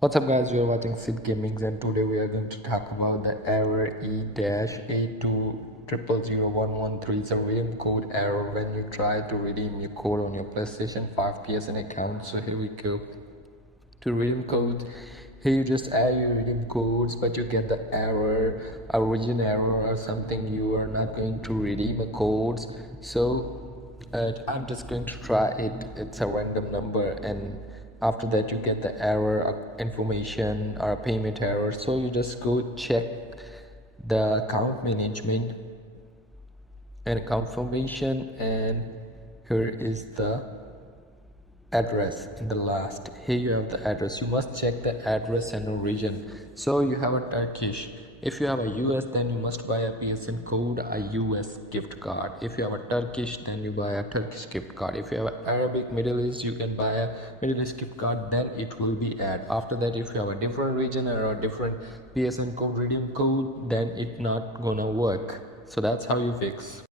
What's up guys, you are watching Sid Gaming and today we are going to talk about the error E-82000113. It's a redeem code error when you try to redeem your code on your PlayStation 5 PSN account. So here we go. To redeem code, here you just add your redeem codes, but you get the error, a region error or something. You are not going to redeem the codes. So I'm just going to try it. It's a random number, and after that you get the error information or a payment error. So you just go check the account management and account information, and here is the address in the last. Here you have the address. You must check the address and origin. So you have a Turkish. If you have a US, then you must buy a PSN code, a US gift card. If you have a Turkish, then you buy a Turkish gift card. If you have an Arabic Middle East, you can buy a Middle East gift card, then it will be add. After that, if you have a different region or a different PSN code, redeem code, then it not gonna work. So that's how you fix.